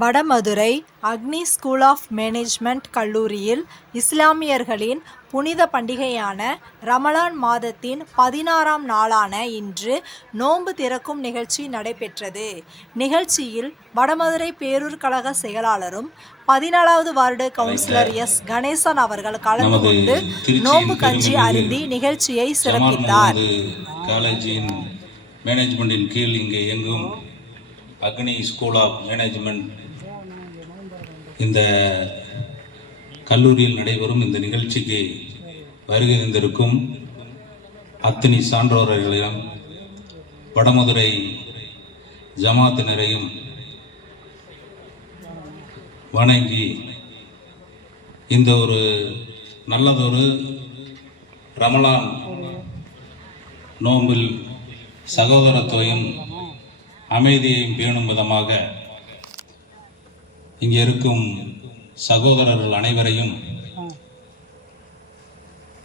Vadamadurai Agni school of management கல்லூரியில் இஸ்லாமியர்களின் புனித பண்டிகையான ரமலான் மாதத்தின் பதினாறாம் நாளான இன்று நோன்பு திறக்கும் நிகழ்ச்சி நடைபெற்றது. நிகழ்ச்சியில் வடமதுரை பேரூர் கழக செயலாளரும் பதினாலாவது வார்டு கவுன்சிலர் எஸ். கணேசன் அவர்கள் கலந்து கொண்டு நோன்பு கஞ்சி அருந்தி நிகழ்ச்சியை சிறப்பித்தார். காலேஜின் மேனேஜ்மெண்ட்டின் கீழ் இங்கே இயங்கும் அக்னி ஸ்கூல் ஆஃப் மேனேஜ்மெண்ட் இந்த கல்லூரியில் நடைபெறும் இந்த நிகழ்ச்சிக்கு வருகை தந்திருக்கும் அத்தனை சான்றோர்களையும் வடமதுரை ஜமாத்தினரையும் வணங்கி இந்த ஒரு நல்லதொரு ரமலான் நோம்பில் சகோதரத்துவையும் அமைதியையும் பேணும் விதமாக இங்கே இருக்கும் சகோதரர்கள் அனைவரையும்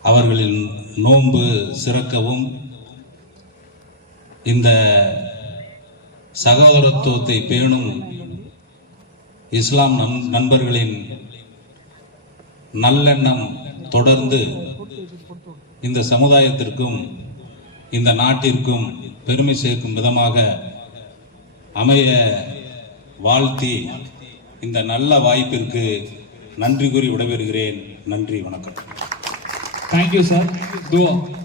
அவர்களின் நோன்பு சிறக்கவும் இந்த சகோதரத்துவத்தை பேணும் இஸ்லாம் நண் நண்பர்களின் நல்லெண்ணம் தொடர்ந்து இந்த சமுதாயத்திற்கும் இந்த நாட்டிற்கும் பெருமை சேர்க்கும் விதமாக அமைய வாழ்த்தி இந்த நல்ல வாய்ப்பிற்கு நன்றி கூறி விடைபெறுகிறேன். நன்றி வணக்கம். Thank you sir sir.